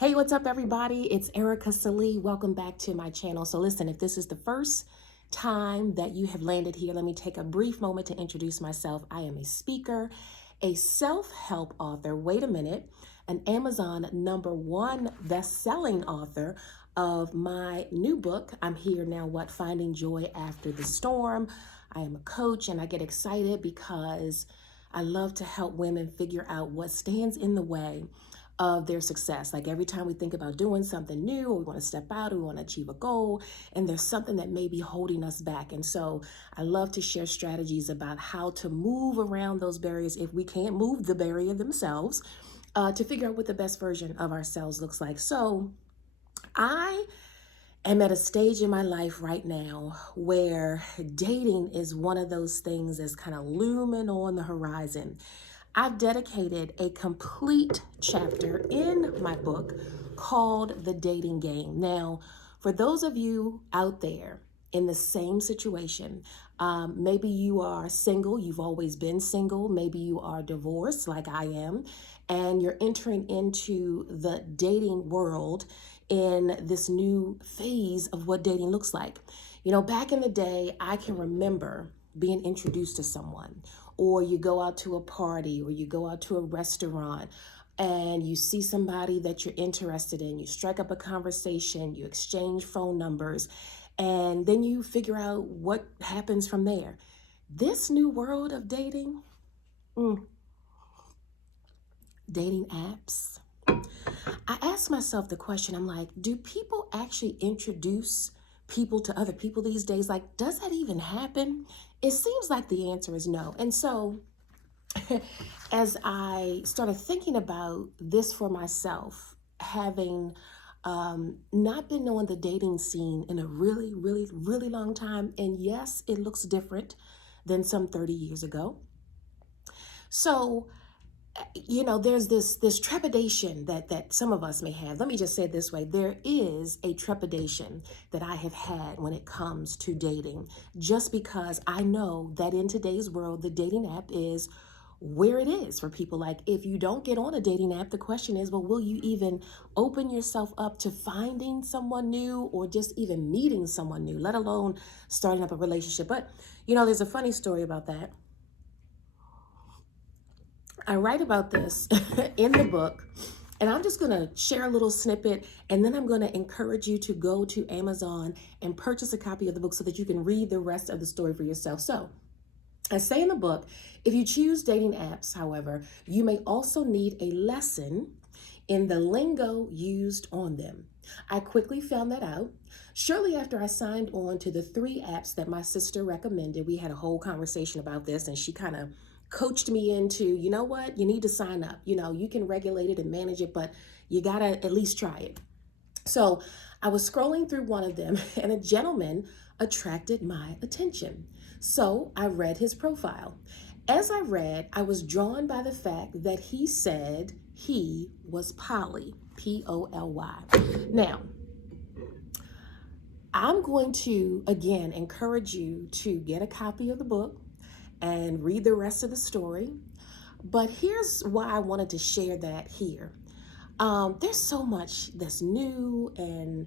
Hey, what's up, everybody? It's Erica Salee. Welcome back to my channel. So listen, if this is the first time that you have landed here, let me take a brief moment to introduce myself. I am a speaker, a self-help author, wait a minute, an Amazon #1 best-selling author of my new book. I'm here now, Finding Joy After the Storm. I am a coach and I get excited because I love to help women figure out what stands in the way of their success. Like every time we think about doing something new, or we want to step out, or we want to achieve a goal, and there's something that may be holding us back. And so I love to share strategies about how to move around those barriers if we can't move the barrier themselves, to figure out what the best version of ourselves looks like. So I am at a stage in my life right now where dating is one of those things that's kind of looming on the horizon. I've dedicated a complete chapter in my book called The Dating Game. Now, for those of you out there in the same situation, maybe you are single, you've always been single, maybe you are divorced like I am, and you're entering into the dating world in this new phase of what dating looks like. You know, back in the day, I can remember being introduced to someone, or you go out to a party, or you go out to a restaurant and you see somebody that you're interested in, you strike up a conversation, you exchange phone numbers, and then you figure out what happens from there. This new world of dating, dating apps, I ask myself the question, I'm like, do people actually introduce people to other people these days? Like, does that even happen? It seems like the answer is no. And so as I started thinking about this for myself, having not been on the dating scene in a really, really, really long time, and yes, it looks different than some 30 years ago. So you know, there's this trepidation that some of us may have. Let me just say it this way. There is a trepidation that I have had when it comes to dating, just because I know that in today's world, the dating app is where it is for people. Like, if you don't get on a dating app, the question is, well, will you even open yourself up to finding someone new, or just even meeting someone new, let alone starting up a relationship? But, you know, there's a funny story about that. I write about this in the book, and I'm just going to share a little snippet, and then I'm going to encourage you to go to Amazon and purchase a copy of the book so that you can read the rest of the story for yourself. So, I say in the book, if you choose dating apps, however, you may also need a lesson in the lingo used on them. I quickly found that out. Shortly after I signed on to the 3 apps that my sister recommended, we had a whole conversation about this, and she kind of coached me into, you know what, you need to sign up. You know, you can regulate it and manage it, but you got to at least try it. So I was scrolling through one of them, and a gentleman attracted my attention. So I read his profile. As I read, I was drawn by the fact that he said he was poly, P-O-L-Y. Now, I'm going to, again, encourage you to get a copy of the book and read the rest of the story. But here's why I wanted to share that here. There's so much that's new and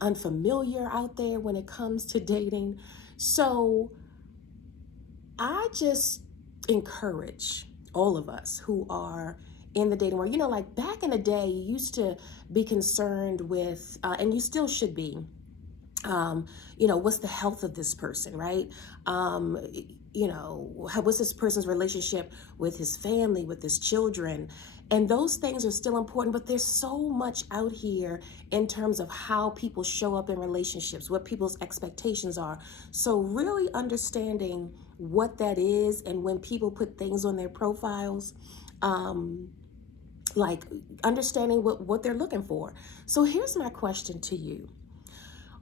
unfamiliar out there when it comes to dating. So I just encourage all of us who are in the dating world. You know, like back in the day, you used to be concerned with, and you still should be, you know, what's the health of this person, right? You know, what's this person's relationship with his family, with his children? And those things are still important, but there's so much out here in terms of how people show up in relationships, what people's expectations are. So really understanding what that is, and when people put things on their profiles, like understanding what they're looking for. So here's my question to you.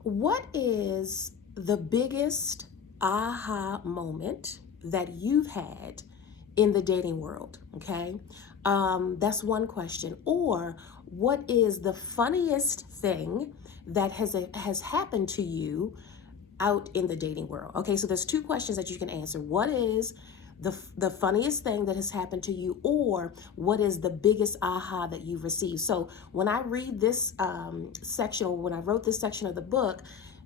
What is the biggest aha moment that you've had in the dating world? Okay, that's one question. Or what is the funniest thing that has happened to you out in the dating world? Okay, so there's 2 questions that you can answer. What is the funniest thing that has happened to you, or what is the biggest aha that you've received. So when I read this section, or when I wrote this section of the book,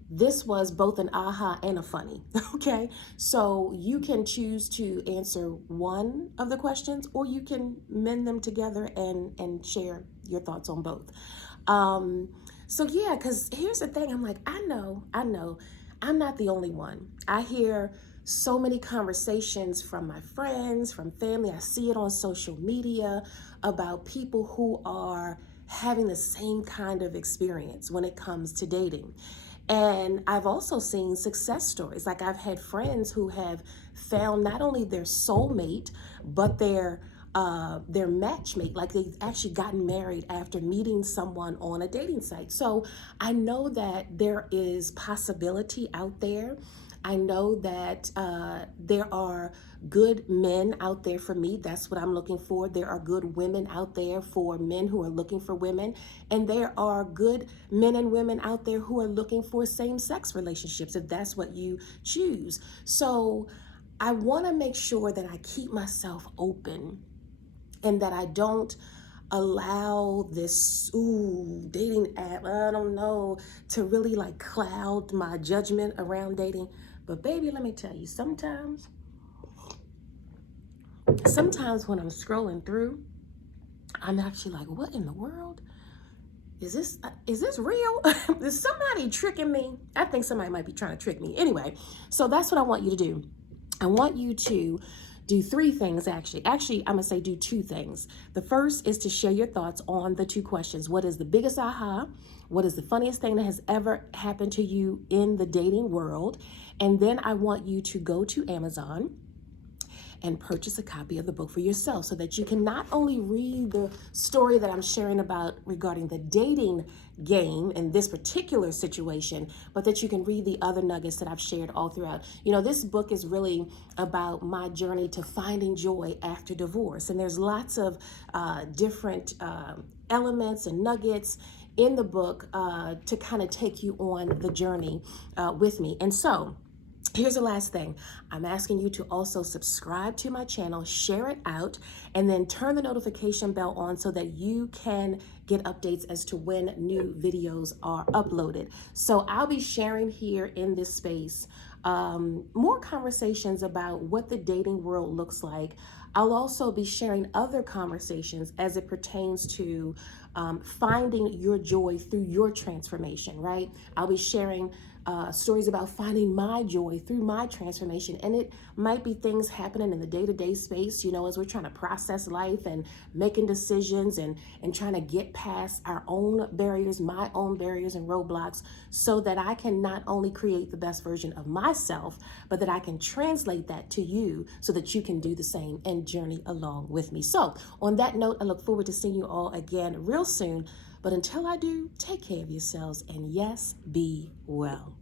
this was both an aha and a funny. Okay, so you can choose to answer one of the questions, or you can mend them together and share your thoughts on both. So yeah, because here's the thing, I'm like, I know, I'm not the only one. I hear so many conversations from my friends, from family. I see it on social media about people who are having the same kind of experience when it comes to dating. And I've also seen success stories. Like, I've had friends who have found not only their soulmate, but their matchmate. Like, they've actually gotten married after meeting someone on a dating site. So I know that there is possibility out there. I know that there are good men out there for me. That's what I'm looking for. There are good women out there for men who are looking for women. And there are good men and women out there who are looking for same-sex relationships, if that's what you choose. So I want to make sure that I keep myself open, and that I don't allow this dating app, I don't know, to really like cloud my judgment around dating. But baby, let me tell you, sometimes when I'm scrolling through, I'm actually like, what in the world? Is this real? Is somebody tricking me? I think somebody might be trying to trick me. Anyway, so that's what I want you to do. I want you to do three things, actually. Actually, I'm going to say do two things. The first is to share your thoughts on the two questions. What is the biggest aha? What is the funniest thing that has ever happened to you in the dating world? And then I want you to go to Amazon and purchase a copy of the book for yourself, so that you can not only read the story that I'm sharing about regarding the dating game in this particular situation, but that you can read the other nuggets that I've shared all throughout. You know, this book is really about my journey to finding joy after divorce. And there's lots of different elements and nuggets in the book to kind of take you on the journey with me. And so, here's the last thing. I'm asking you to also subscribe to my channel, share it out, and then turn the notification bell on so that you can get updates as to when new videos are uploaded. So I'll be sharing here in this space more conversations about what the dating world looks like. I'll also be sharing other conversations as it pertains to finding your joy through your transformation, right? I'll be sharing stories about finding my joy through my transformation. And it might be things happening in the day-to-day space, you know, as we're trying to process life and making decisions and trying to get past our own barriers, my own barriers and roadblocks, so that I can not only create the best version of myself, but that I can translate that to you so that you can do the same and journey along with me. So on that note, I look forward to seeing you all again real soon. But until I do, take care of yourselves, and yes, be well.